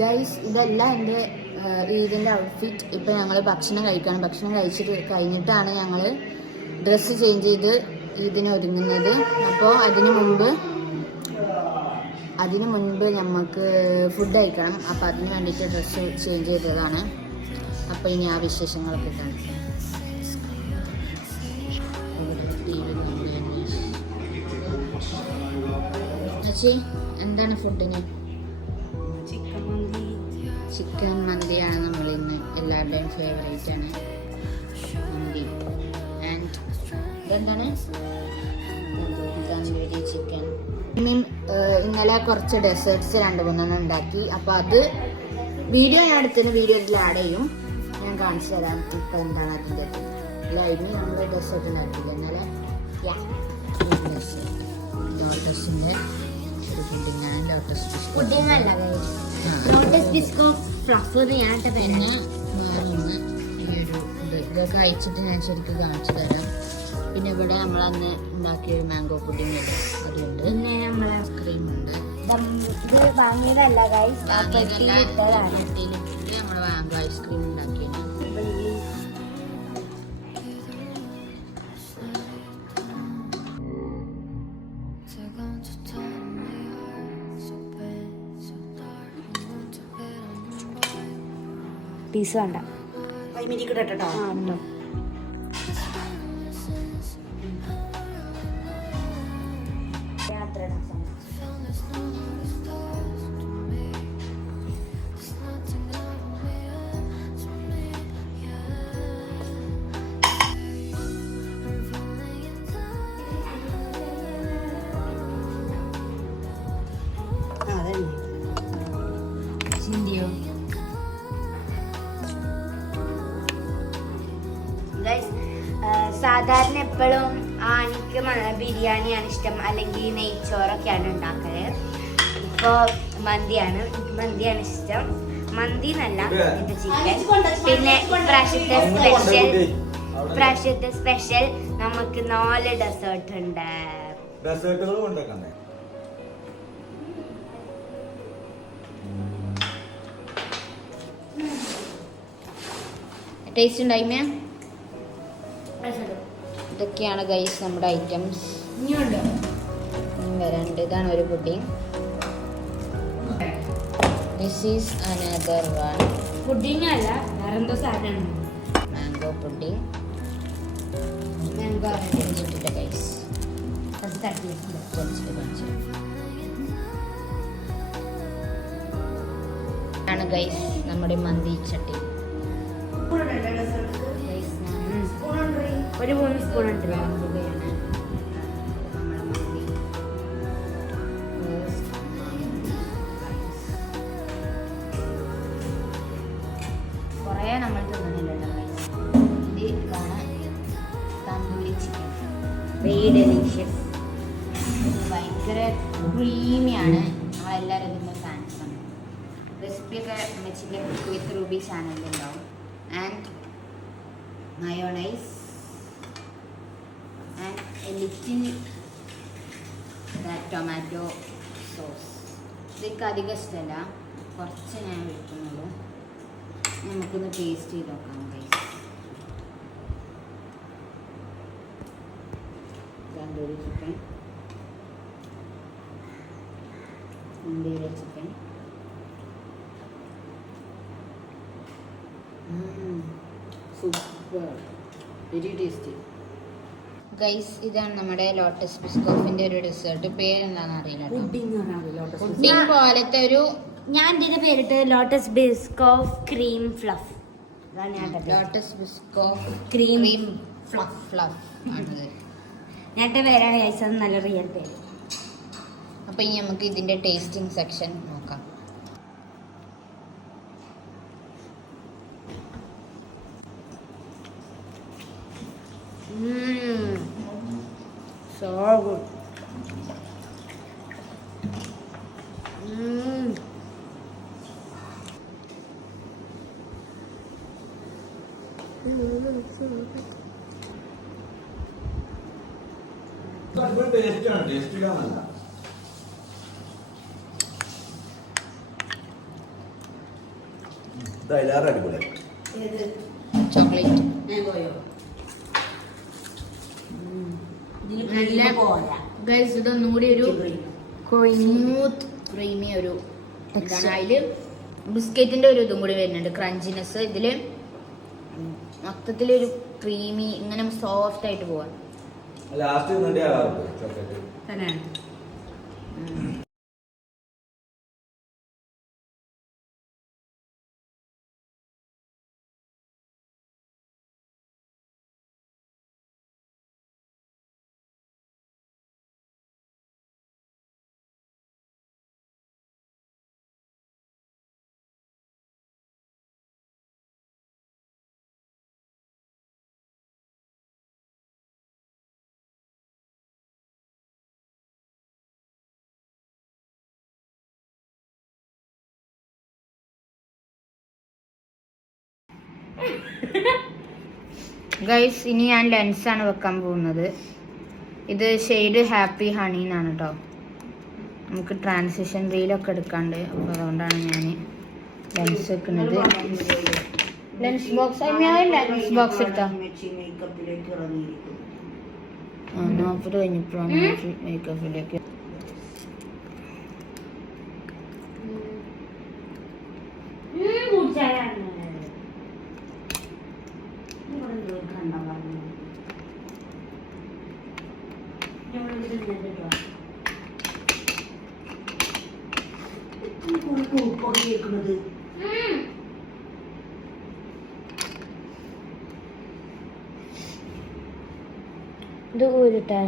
Guys, ഇതെല്ലാം എൻ്റെ ഈദിൻ്റെ outfit. ഇപ്പോൾ ഞങ്ങൾ ഭക്ഷണം കഴിക്കണം. ഭക്ഷണം കഴിച്ചിട്ട് കഴിഞ്ഞിട്ടാണ് ഞങ്ങൾ ഡ്രസ്സ് ചേഞ്ച് ചെയ്ത് ഈദിന് ഒരുങ്ങുന്നത്. അപ്പോൾ അതിന് മുൻപ് നമുക്ക് ഫുഡ് കഴിക്കണം. അപ്പോൾ അതിന് വേണ്ടിയിട്ട് ഡ്രസ്സ് ചേഞ്ച് ചെയ്തതാണ്. അപ്പോൾ ഇനി ആ വിശേഷങ്ങളൊക്കെ കാണിക്കാം. എന്താണ് ഫുഡിന്? ചിക്കൻ മന്തിയാണ് നമ്മളിന്ന് എല്ലാവരുടെയും ഫേവറേറ്റ് ആണ് മന്തി. ആൻഡ് ഇതെന്താണ്? തന്തൂരി ചിക്കൻ. ഇന്നലെ കുറച്ച് ഡെസേർട്ട്സ് 2-3 ഉണ്ടാക്കി. അപ്പോൾ അത് വീഡിയോ ഞാൻ എടുത്തിന് വീഡിയോ ഇതിൽ ആഡ് ചെയ്യും. ഞാൻ കാണിച്ചു തരാം ഇപ്പോൾ എന്താണ് അതിൻ്റെ ലൈവിന് നമ്മൾ ഡെസേർട്ട് ഉണ്ടാക്കിയില്ല ഇന്നലെ. ലോട്ടസിൻ്റെ ഒരു പുഡിങ്ങാണ് ലോട്ടസ് പിന്നെ ഞാനൊന്ന് ഈ ഒരു ഇതൊക്കെ അയച്ചിട്ട് ഞാൻ ശരിക്കും കാണിച്ചു തരാം. പിന്നെ ഇവിടെ നമ്മളന്ന് ഉണ്ടാക്കിയൊരു മാംഗോ പുഡിങ് അതുണ്ട്. പിന്നെ നമ്മളെ ക്രീമുണ്ട്. ഇത് വാങ്ങിയതല്ല നമ്മൾ മാംഗോ ഐസ്ക്രീം ഉണ്ടാക്കിയത്. പീസ് വേണ്ട കേട്ടോ. സാധാരണ എപ്പോഴും എനിക്ക് ബിരിയാണിയാണ് ഇഷ്ടം, അല്ലെങ്കിൽ നെയ്ച്ചോറൊക്കെയാണ് ഉണ്ടാക്കല്. ഇപ്പോൾ മന്തിയാണ് ഇഷ്ടം. മന്തി എന്നല്ല, ഇത് ചിക്കൻ. പിന്നെ ഇപ്രാവശ്യത്തെ സ്പെഷ്യൽ നമുക്ക് 4 ഡെസേർട്ട് ഉണ്ട്. ടേസ്റ്റ് ഉണ്ടായിമേ? ഇതൊക്കെയാണ് ഗൈസ് നമ്മുടെ ഐറ്റംസ്. വരാണ്ട് ഇതാണ് ഒരു pudding. This is another one. Pudding അല്ല, വേറെന്തോ സാധനമാണ്. Mango pudding. മാംഗോ കഴിച്ചിട്ടില്ല ഗൈസ്. ആണ് ഗൈസ് നമ്മുടെ മന്തി ചട്ടി. ഒരു 3 സ്പൂൺ ഉണ്ട്. കുറേ നമ്മൾ തിന്നുന്നില്ലല്ലോ. ഇതാണ് തന്തൂരി ചിക്കൻ. Very delicious. ഭയങ്കര ക്രീമിയാണ്. നമ്മളെല്ലാവരും ഇതിൻ്റെ ഫാൻസാണ്. റെസിപ്പിയൊക്കെ മെച്ചിൻ്റെ കുക്ക് വിത്ത് റൂബി ചാനലിലുണ്ടാവും. And mayonnaise and a little tomato sauce. ഇതൊക്കെ അധികം ഇഷ്ടമല്ല, കുറച്ച് ഞാൻ വെക്കുന്നുള്ളൂ. നമുക്കൊന്ന് ടേസ്റ്റ് ചെയ്ത് നോക്കാം. തന്തൂരി ചിക്കൻ, ഇന്ത്യയിലെ chicken. Super, very tasty. Guys, ഇതാണ് നമ്മുടെ ലോട്ടസ് ബിസ്കോഫിന്റെ ഒരു ഡെസേർട്ട്. പേരെന്താണെന്ന് അറിയില്ല. പുഡിംഗ് പോലത്തെ ഒരു, ഞാൻ ഇതിന്റെ പേരിട്ട് lotus Biscoff cream fluff. Lotus Biscoff cream fluff ആണത്. ഞാൻ പേരാണ് ഗൈസ്, അത് നല്ല റിയൽ പേര്. അപ്പൊ ഇനി നമുക്ക് ഇതിന്റെ ടേസ്റ്റിംഗ് സെക്ഷൻ നോക്കാം. So good. ചോക്ലേറ്റ് ഇതൊന്നും കൂടി ഒരു സ്മൂത്ത് ക്രീമി ഒരു ഇതാണ്. അതില് ബിസ്ക്കറ്റിന്റെ ഒരു ഇതും കൂടി വരുന്നുണ്ട്, ക്രഞ്ചിനെസ്. ഇതില് മൊത്തത്തിലൊരു ക്രീമി ഇങ്ങനെ സോഫ്റ്റ് ആയിട്ട് പോവാൻ. ഗൈസ്, ഇനി ഞാൻ ലെൻസാണ് വെക്കാൻ പോകുന്നത്. ഇത് ഷെയ്ഡ് ഹാപ്പി ഹണി എന്നാണ് കേട്ടോ. നമുക്ക് ട്രാൻസിഷൻ റീലൊക്കെ എടുക്കാണ്ട്, അപ്പോൾ അതുകൊണ്ടാണ് ഞാൻ ലെൻസ് വെക്കുന്നത്. ലെൻസ് ബോക്സ് എടുത്താ 40 കഴിഞ്ഞപ്പോഴാണ് മേക്കപ്പിലേക്ക്. ഇത് ഊരിട്ടാ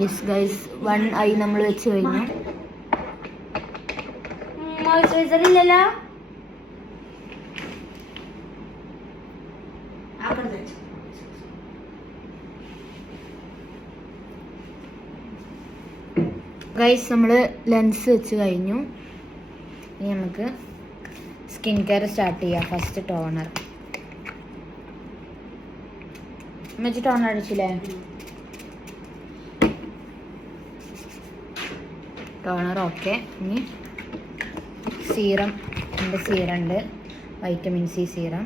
യെസ് ഗൈസ്, 1 ഐ നമ്മൾ വെച്ച് കഴിഞ്ഞു. മോയ്സ്ചറൈസർ ഇല്ലല്ലോ. ഗൈസ്, നമ്മൾ ലെൻസ് വെച്ച് കഴിഞ്ഞു. ഇനി നമുക്ക് സ്കിൻ കെയർ സ്റ്റാർട്ട് ചെയ്യാം. First toner. അമ്മച്ചി ടോണർ അടിച്ചില്ലേ? Toner okay. ഇനി സീറം. എൻ്റെ സീറം ഉണ്ട്, വൈറ്റമിൻ സി സീറം.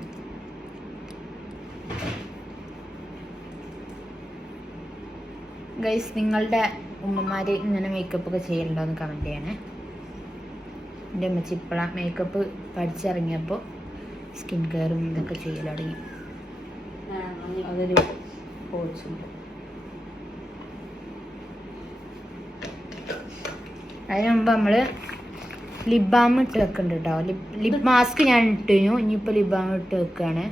ഗൈസ്, നിങ്ങളുടെ ഉമ്മമാർ ഇങ്ങനെ മേക്കപ്പ് ഒക്കെ ചെയ്യലുണ്ടോ എന്ന് കമൻറ്റ് ചെയ്യണേ. എൻ്റെ അമ്മച്ചി ഇപ്പോഴാണ് മേക്കപ്പ് പഠിച്ചിറങ്ങിയപ്പോൾ സ്കിൻ കെയറും ഇതൊക്കെ ചെയ്യൽ തുടങ്ങി. അതൊരു കോഴ്സുണ്ട്. അതിന് മുമ്പ് നമ്മൾ ലിപ് ബാം ഇട്ട് വെക്കുന്നുണ്ട് കേട്ടോ. ലിപ് മാസ്ക് ഞാൻ ഇട്ട് കഴിഞ്ഞു. ഇനിയിപ്പോൾ ലിപ് ബാം ഇട്ട് വെക്കുകയാണ്.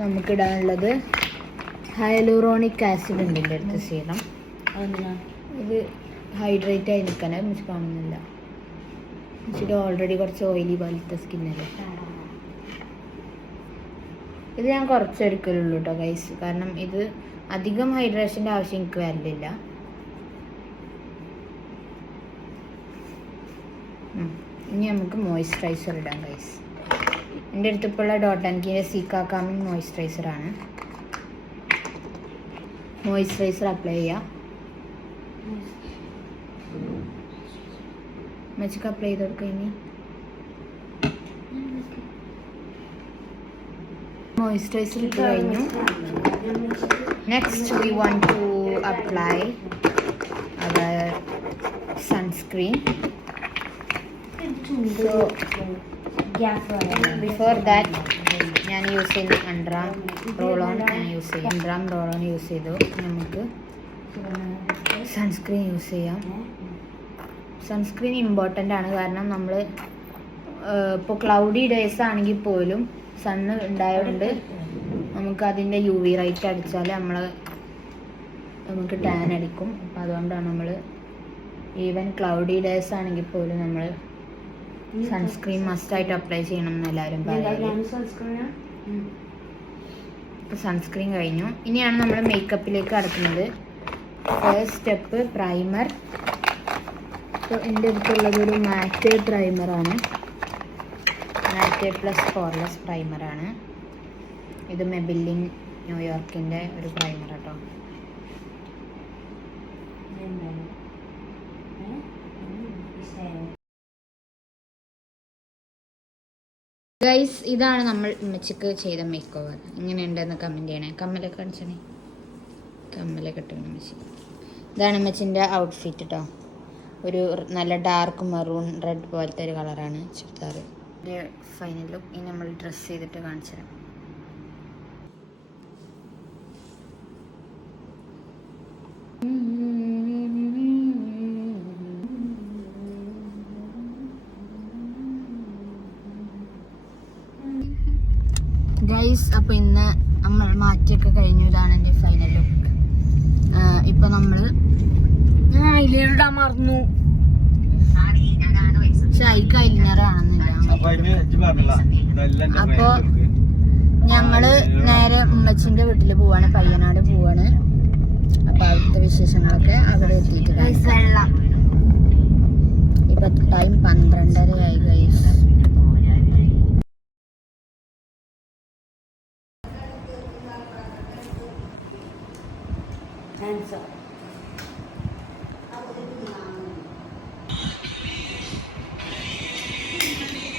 നമുക്കിടാനുള്ളത് ഹൈലൂറോണിക് ആസിഡ് ഉണ്ട് എൻ്റെ അടുത്ത് സീറം. ഇത് ഹൈഡ്രേറ്റ് ആയി നിൽക്കാൻ മിസ് കാണുന്നില്ല. ഇച്ചിരി ഓൾറെഡി കുറച്ച് ഓയിലി പോലത്തെ സ്കിന്നല്ലേ. ഇത് ഞാൻ കുറച്ചെടുക്കലുള്ളൂ കേട്ടോ ഗൈസ്, കാരണം ഇത് അധികം ഹൈഡ്രേഷൻ്റെ ആവശ്യം എനിക്ക് വരലില്ല. ഇനി നമുക്ക് മോയ്സ്ചറൈസർ ഇടാം ഗൈസ്. എൻ്റെ അടുത്തിപ്പോൾ ഉള്ള ഡോട്ട് ആൻഡ് കീൻ്റെ സീക്കാ കാമിങ് മോയ്സ്ചറൈസറാണ്. മോയ്സ്ചറൈസർ അപ്ലൈ ചെയ്യാം. മച്ചക്ക് അപ്ലൈ ചെയ്ത് കൊടുക്കുക. ഇനി മോയ്സ്ചറൈസർ ഇട്ട് കഴിഞ്ഞു. Next we want to apply our sunscreen. So before that ഞാൻ യൂസ് ചെയ്യുന്ന അൺഡ്രാം റോളോൺ യൂസ് ചെയ്തു. നമുക്ക് സൺസ്ക്രീൻ യൂസ് ചെയ്യാം. സൺസ്ക്രീൻ ഇമ്പോർട്ടൻ്റ് ആണ്, കാരണം നമ്മൾ ഇപ്പോൾ ക്ലൗഡി ഡേയ്സ് ആണെങ്കിൽ പോലും സണ്ണ് ഉണ്ടായതുകൊണ്ട് നമുക്ക് അതിൻ്റെ UV റൈറ്റ് അടിച്ചാൽ നമുക്ക് ടാൻ അടിക്കും. അപ്പം അതുകൊണ്ടാണ് നമ്മൾ ഈവൻ ക്ലൗഡി ഡേയ്സ് ആണെങ്കിൽ പോലും നമ്മൾ സൺസ്ക്രീൻ മസ്റ്റായിട്ട് അപ്ലൈ ചെയ്യണം എന്ന് എല്ലാവരും പറയാം. ഇപ്പോൾ സൺസ്ക്രീൻ കഴിഞ്ഞു. ഇനിയാണ് നമ്മൾ മേക്കപ്പിലേക്ക് കടക്കുന്നത്. First step primer. അപ്പോൾ എൻ്റെ അടുത്തുള്ളതൊരു മാറ്റ് പ്രൈമറാണ്. മാറ്റ് പ്ലസ് പോർലെസ് പ്രൈമറാണ്. ഇത് മെബിലിൻ ന്യൂയോർക്കിൻ്റെ ഒരു പ്രൈമർ കേട്ടോ. ഗൈസ്, ഇതാണ് നമ്മൾ ഉമ്മച്ചിക്ക് ചെയ്ത മേക്ക് ഓവർ. എങ്ങനെയുണ്ടെന്ന് കമൻറ്റ് ചെയ്യണേ. കമ്മലൊക്കെ കാണിച്ചണേ. കമ്മലൊക്കെ ഇട്ടു ഉമ്മച്ചി. ഇതാണ് ഉമ്മച്ചിൻ്റെ ഔട്ട്ഫിറ്റ് കേട്ടോ. ഒരു നല്ല ഡാർക്ക് മെറൂൺ റെഡ് പോലത്തെ ഒരു കളറാണ് ചുരിദാർ. ഒരു ഫൈനൽ ലുക്ക്. ഇനി നമ്മൾ ഡ്രസ്സ് ചെയ്തിട്ട് കാണിച്ചു തരാം. ഗൈസ്, അപ്പോൾ ഇന്ന് നമ്മൾ മാറ്റിയൊക്കെ കഴിഞ്ഞു. ഇതാണ് എൻ്റെ ഫൈനൽ ലുക്ക്. ഇപ്പൊ നമ്മള് ഇടാൻ മറന്നു. പക്ഷെ അതിക്ക് ഐലൈനറാണെന്നില്ല. അപ്പൊ ഞങ്ങള് നേരെ ഉമ്മച്ചിന്റെ വീട്ടില് പോവാണ്. പയ്യനാട് പോവാണ്. അപ്പൊ അവിടുത്തെ വിശേഷങ്ങളൊക്കെ അവിടെ എത്തിയിട്ട് ഇപ്പൊ ടൈം 12:30 ഗൈസ്.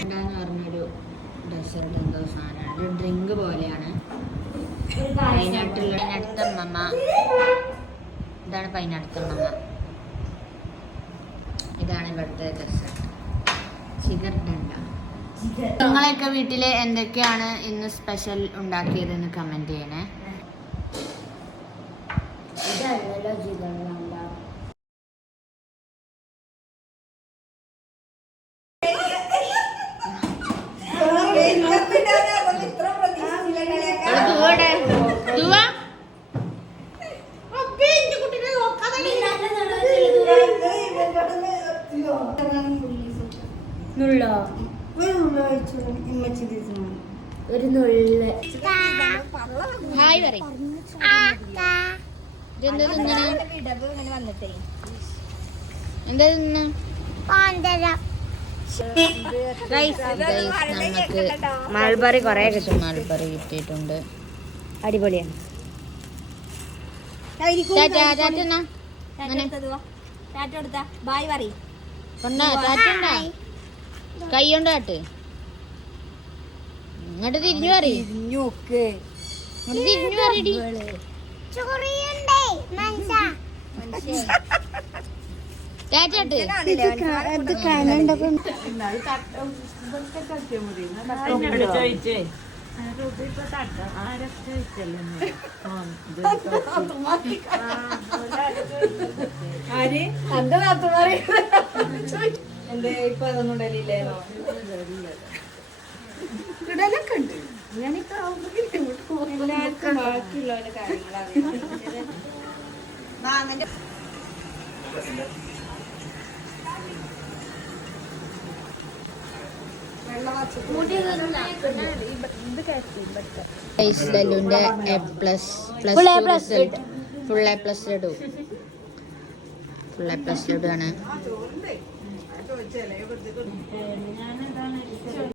എന്താന്ന് പറഞ്ഞൊരു ഡെസേർട്ട് എന്തോ സാധനമാണ്. ഒരു ഡ്രിങ്ക് പോലെയാണ്. പൈനാപ്പിളമ്മ. ഇതാണ് പൈനാപ്പിളമ്മ. ഇതാണ് ഇവിടുത്തെ ഡെസേർട്ട്. ചിഗർ ഡണ്ട. നിങ്ങളൊക്കെ വീട്ടില് എന്തൊക്കെയാണ് ഇന്ന് സ്പെഷ്യൽ ഉണ്ടാക്കിയതെന്ന് കമന്റ് ചെയ്യണേ. ഇതല്ലല്ലോ ചിഗർ ഡണ്ട. ഒരു നുള്ള് ഹായ് പറയും. എന്താ തിന്ന? നമുക്ക് മൾബറി കൊറേ കിട്ടും. മൾബറി കിട്ടിയിട്ടുണ്ട്. അടിപൊളിയാണ്. കൈ കൊണ്ട് കാട്ട്. ഇങ്ങോട്ട് തിരിഞ്ഞു പറയും. തിരിഞ്ഞു പറയടി. ടാറ്റാട്ട് ഇപ്പൊ അതൊന്നും ഇടലില്ലേനോ? ഇടലൊക്കെ ഉണ്ട്. ഞാനിപ്പോ എല്ലാവർക്കും ബാക്കിയുള്ളവരുടെ കാര്യങ്ങളാണ്. ലല്ലുന്റെ full A plus laddu. Full A plus laddu ആണ്.